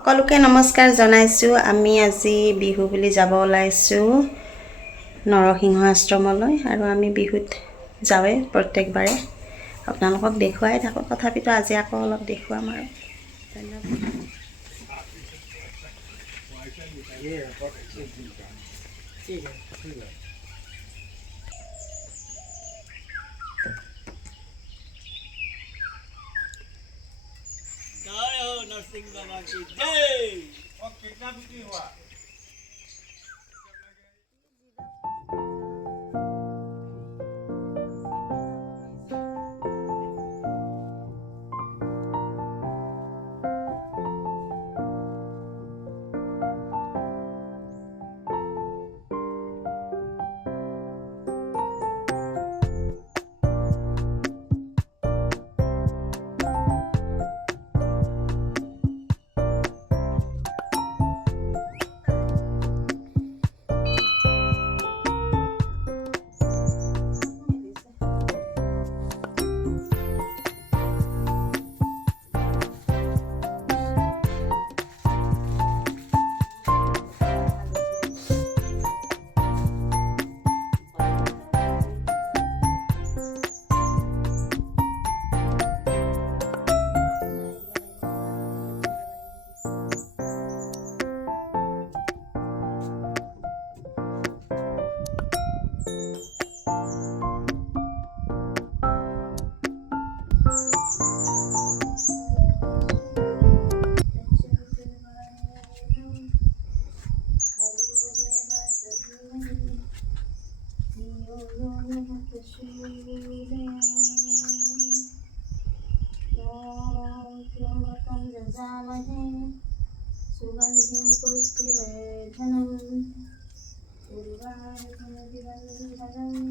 সকলোকে নমস্কাৰ জনাইছোঁ। আমি আজি বিহু বুলি যাব ওলাইছোঁ নৰসিংহ আশ্ৰমলৈ আৰু আমি বিহুত যাওঁৱে প্ৰত্যেকবাৰে। আপোনালোকক দেখুৱাই থাকোঁ, তথাপিতো আজি আকৌ অলপ দেখুৱাম আৰু। ধন্যবাদ। जय हो नरसिंह बाबा की जय। और कितना बिक्री हुआ? सुगंधिं पुष्टिवर्धनम् उर्वारुकमधिवन्दनम्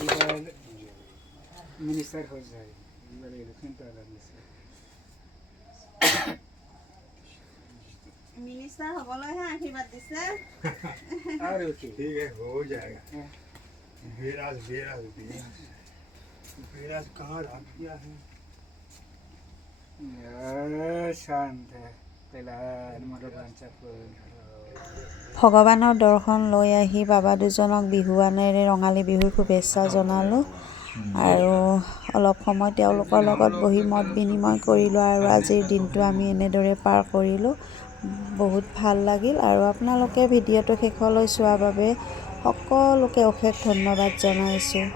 এইবার মিনিস্টার হয়ে যায়, এবার ইলেকশন তো मिनिस्टर হ'বলৈহে আশীৰ্বাদ দিছে। और ठीक ठीक है, हो जाएगा। बेराज बेराज बेराज बेराज कहाँ रख दिया है? शांत है पहला हमारा बांचा ভগৱানৰ দৰ্শন লৈ আহি বাবা দুজনক বিহুৱানেৰে ৰঙালী বিহুৰ শুভেচ্ছা জনালোঁ আৰু অলপ সময় তেওঁলোকৰ লগত বহি মত বিনিময় কৰিলোঁ আৰু আজিৰ দিনটো আমি এনেদৰে পাৰ কৰিলোঁ। বহুত ভাল লাগিল আৰু আপোনালোকে ভিডিঅ'টো শেষলৈ চোৱাৰ বাবে সকলোকে অশেষ ধন্যবাদ জনাইছোঁ।